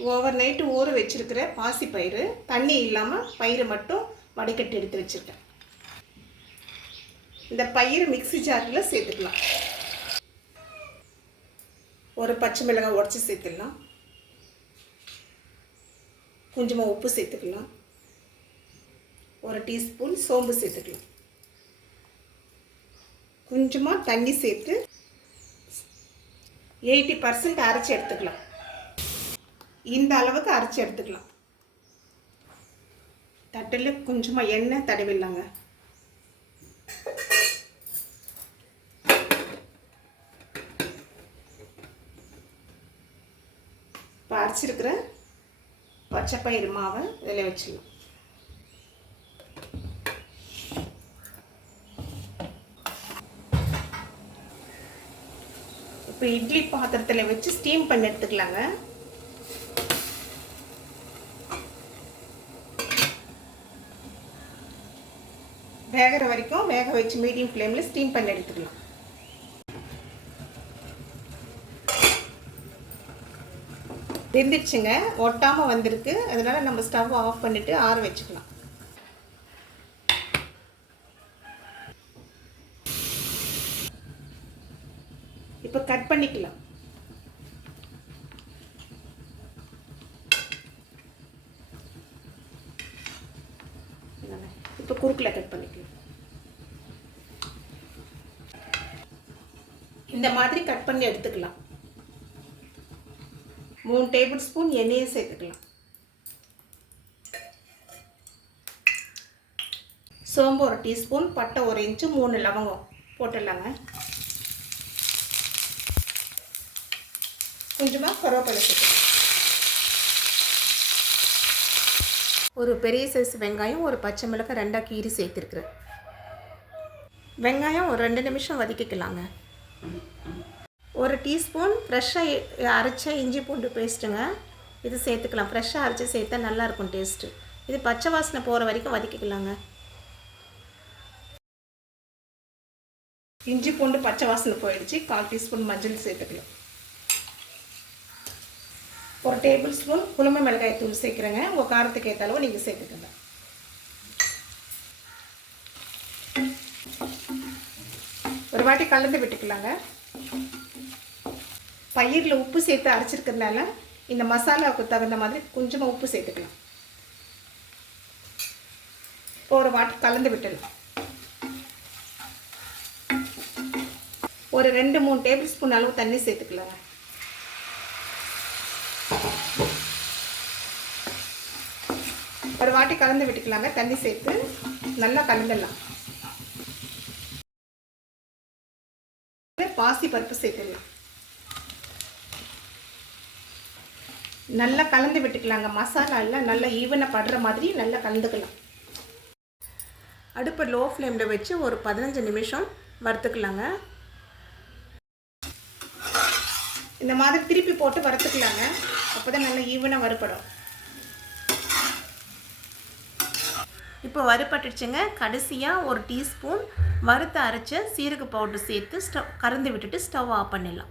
Over night ஊற வச்சுருக்கிற பாசி பயிறு தண்ணி இல்லாமல் பயிறு மட்டும் வடிகட்டி எடுத்து வச்சுருக்கேன். இந்த பயிர் மிக்ஸி ஜாரில் சேர்த்துக்கலாம். ஒரு பச்சை மிளகாய் உடச்சி சேர்த்துக்கலாம் கொஞ்சமாக உப்பு சேர்த்துக்கலாம். ஒரு டீஸ்பூன் சோம்பு சேர்த்துக்கலாம். கொஞ்சமாக தண்ணி சேர்த்து எயிட்டி பர்சன்ட் அரைச்சி எடுத்துக்கலாம். இந்த அளவுக்கு அரைச்சி எடுத்துக்கலாம். தட்டில் கொஞ்சமாக எண்ணெய் தடவிடலாங்க. இப்போ அரைச்சிருக்கிற பச்சைப்பயிறு மாவை இதில் வச்சிடலாம். இப்போ இட்லி பாத்திரத்தில் வச்சு ஸ்டீம் பண்ணி எடுத்துக்கலாங்க. வேகிற வரைக்கும் வேக வச்சு மீடியம் ஃப்ளேமில் ஸ்டீம் பண்ணி எடுத்துக்கலாம். வெந்துடுச்சுங்க. ஒட்டாமல் வந்திருக்கு. அதனால் நம்ம ஸ்டவ் ஆஃப் பண்ணிவிட்டு ஆற வச்சுக்கலாம். இப்போ கட் பண்ணிக்கலாம் இப்போ குறுக்கில் கட் பண்ணிக்கலாம். இந்த மாதிரி கட் பண்ணி எடுத்துக்கலாம். மூணு டேபிள் ஸ்பூன் எண்ணெயை சேர்த்துக்கலாம். சோம்பு ஒரு டீஸ்பூன் பட்டை ஒரு இன்ச்சு மூணு லவங்கம் போட்டுடலாங்க. கொஞ்சமாக கருவேப்பிலை சேர்த்துக்கலாம். ஒரு பெரிய சைஸ் வெங்காயம் ஒரு பச்சை மிளகாய் ரெண்டாக கீரி சேர்த்துருக்குறேன். வெங்காயம் ஒரு ரெண்டு நிமிஷம் வதக்கிக்கலாங்க. ஒரு டீஸ்பூன் ஃப்ரெஷ்ஷாக அரைச்ச இஞ்சி பூண்டு பேஸ்ட்டுங்க இது சேர்த்துக்கலாம். ஃப்ரெஷ்ஷாக அரைச்சி சேர்த்தா நல்லாயிருக்கும் டேஸ்ட்டு இது பச்சை வாசனை போகிற வரைக்கும் வதக்கிக்கலாங்க. இஞ்சி பூண்டு பச்சை வாசனை போயிடுச்சு. கால் டீஸ்பூன் மஞ்சள் சேர்த்துக்கலாம். ஒரு டேபிள் ஸ்பூன் குழம்பு மிளகாய் தூள் சேர்க்குறேங்க. உங்கள் காரத்துக்கு ஏற்ற அளவு நீங்கள் சேர்த்துக்கோங்க. ஒரு வாட்டி கலந்து விட்டுக்கலாங்க. பயிரில் உப்பு சேர்த்து அரைச்சிருக்கிறதுனால இந்த மசாலாவுக்கு தகுந்த மாதிரி கொஞ்சமாக உப்பு சேர்த்துக்கலாம். இப்போ ஒரு வாட்டி கலந்து விட்டுடலாம். ஒரு ரெண்டு மூணு டேபிள் ஸ்பூன் அளவு தண்ணி சேர்த்துக்கலாங்க. ஒரு வாட்டி கலந்து விட்டுக்கலாங்க. தண்ணி சேர்த்து நல்லா கலந்துடலாம். பாசி பருப்பு சேர்த்துடலாம். நல்லா கலந்து விட்டுக்கலாங்க. மசாலா எல்லாம் நல்லா ஈவனாக படுற மாதிரி நல்லா கலந்துக்கலாம். அடுப்பை லோ ஃப்ளேமில் வச்சு ஒரு பதினஞ்சு நிமிஷம் வறுத்துக்கலாங்க. இந்த மாதிரி திருப்பி போட்டு வறுத்துக்கலாங்க. அப்போ தான் நல்லா ஈவனாக வறுப்படும் இப்போ வறுப்பட்டுச்சுங்க கடைசியாக ஒரு டீஸ்பூன் வறுத்து அரைச்ச சீரக பவுடர் சேர்த்து ஸ்டவ் கறந்து விட்டுட்டு ஸ்டவ் ஆஃப் பண்ணிடலாம்.